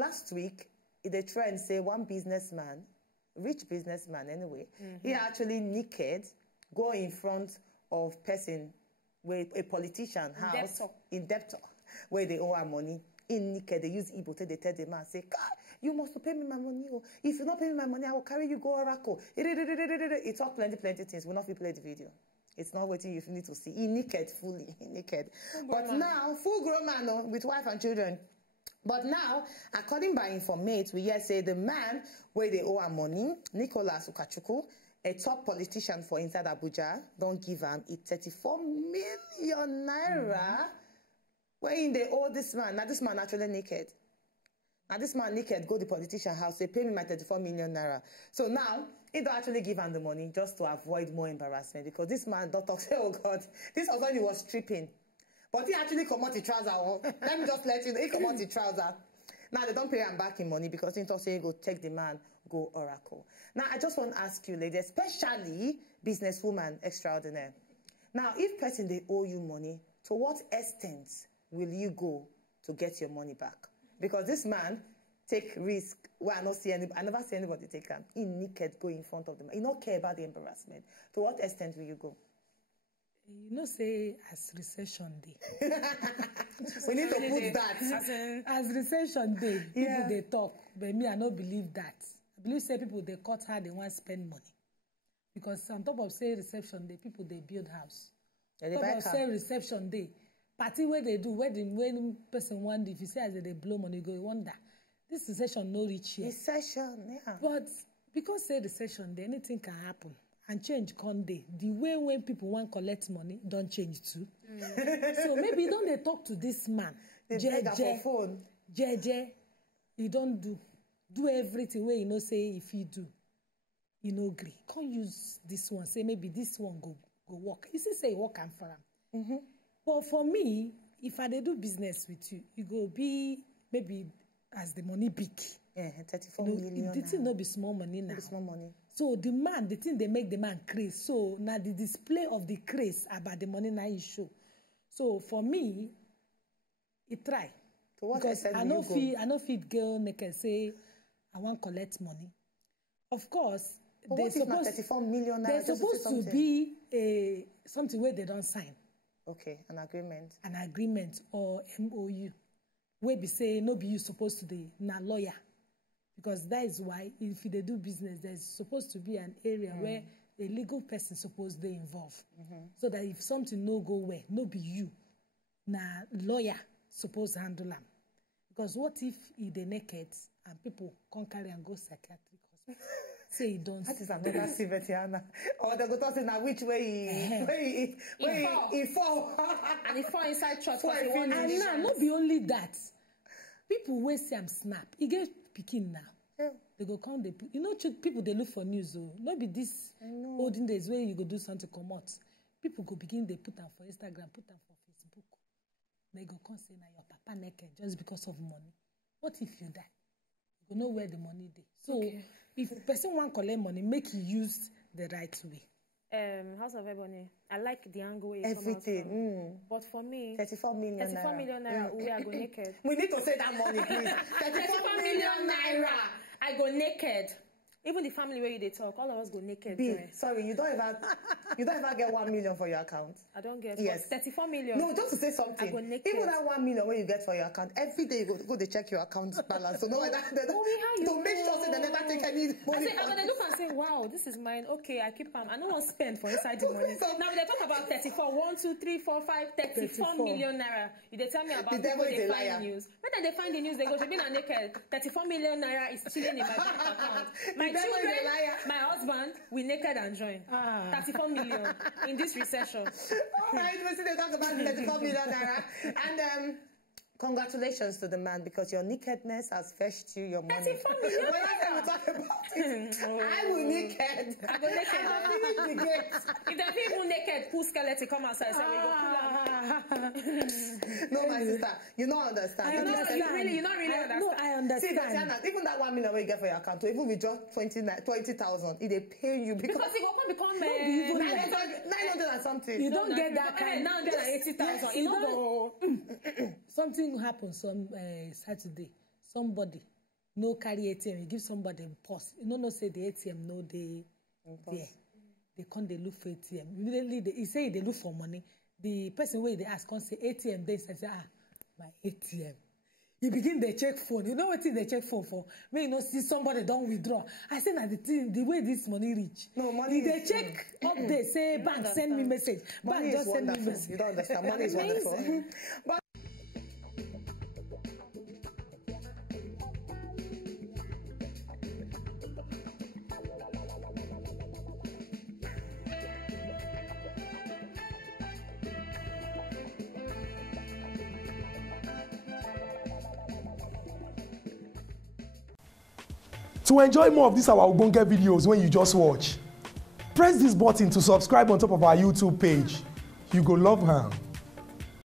last week, the trend say one businessman, rich businessman anyway, he actually naked, go in front of person with a politician house in debtor where they owe her money. In naked, they use Igbo, they tell the man, say, God, you must pay me my money. Oh. If you not pay me my money, I will carry you go Oracle. It talk plenty things. We'll not play the video. It's not what you need to see. He naked, fully naked. But now, full grown man with wife and children. But now, according by informate, we hear say the man where they owe her money, Nicholas Ukachukwu, a top politician for inside Abuja, don't give him 34 million naira. When they owe this man, now this man actually naked. Now this man naked go to the politician house, they pay me my 34 million naira. So now, he don't actually give him the money just to avoid more embarrassment because this man don't talk, say, oh God, this was when he was stripping. But he actually come out the trouser. Let me just let you know, he come out the trouser. Now they don't pay him back in money because he thought say go take the man, go Oracle. Now I just want to ask you, lady, especially businesswoman extraordinaire. Now, if person they owe you money, to what extent will you go to get your money back? Because this man take risk. Well, I never see anybody take him. He naked go in front of them. He don't care about the embarrassment. To what extent will you go? You know, say as recession day. We need to put that. As recession day, people they talk. But me, I don't believe that. I believe say people they cut how they want to spend money. Because on top of say reception day, people they build house. On top of say reception day, party where they do, when person wonder, if you say as they blow money, you go, you wonder. This recession no reach here. Recession, yeah. But because say recession day, anything can happen. And change con day. The way when people want collect money, don't change too. So maybe don't they talk to this man. Jeje, you don't do everything where you know say if you do, you know agree. Can't use this one. Say maybe this one go work. You see say work and for him. But for me, if I do business with you, you go be maybe as the money big. 34 million. The thing not be small money now. Small money. So the thing they make the man craze. So now the display of the craze about the money now is show. So for me, it try. To what extent I know fit girl naked say I want collect money. Of course, they're supposed 34 million. They're supposed to be something where they don't sign. Okay, an agreement. An agreement or MOU. Where be say no be you supposed to be na lawyer. Because that is why, if they do business, there's supposed to be an area where a legal person supposed they involve. So that if something no go well, no be you, na lawyer supposed to handle them. Because what if they naked and people can't carry and go psychiatric hospital? Say you don't. That is another Sivetiana. Or they go talk say now which way he fall. And he fall inside church. And now, not be only that. People wey see am snap. He get picking now. They go come, you know, people they look for news. Oh, not be this olden days where you go do something come out. People go begin they put them for Instagram, put them for Facebook. They go come say now your papa naked just because of money. What if you die? You know where the money is. So if a person want collect money, make you use the right way. House of Ebony, I like the angle where everything. But for me, 34 million naira, we are go naked. We need to say that money, please. 34 million naira, I go naked. Even the family where you they talk, all of us go naked. Sorry, you don't ever get 1 million for your account. I don't get 34 million. No, just to say something. I go naked. Even that 1 million where you get for your account, every day you go to check your account balance. So no whether to make sure they never take any money. I'm gonna look and say, wow, this is mine. Okay, I keep them. I don't want to spend for inside the money. Now they talk about 34, 1, 2, 3, 4, 5, 34 million naira. They tell me about the devil is a liar. News. When they find the news, they go to be naked. 34 million naira is chilling in my bank account. My children, my husband, we naked and join. 34 million in this recession. All right, we see they talk about 34 million naira. And congratulations to the man because your nakedness has fetched you your money. 34 million. When I talk about it, I will naked. I go naked. I finish the gate. If the people naked, pull skeleton come outside, say we go pull out. No, my sister, you don't understand. You don't really understand. No, I understand. See, Tatiana, even that 1 million you get for your account, to even withdraw 20,000, it they pay you because it will become 900 and something. You don't get that kind. 980,000. Something happened some Saturday. somebody no carry ATM, you give somebody pause. You no say the ATM no they there. They can't they look for ATM. Immediately he say they look for money. The person where they ask can't say ATM. They say my ATM. You begin they check phone. You know what they check phone for? When you know see somebody don't withdraw. I say that the way this money reach. No money. They check up there say bank send me message. Bank just send me message. You don't understand. Money is wonderful. But to enjoy more of these our Ogbonge videos when you just watch, press this button to subscribe on top of our YouTube page. You go love her.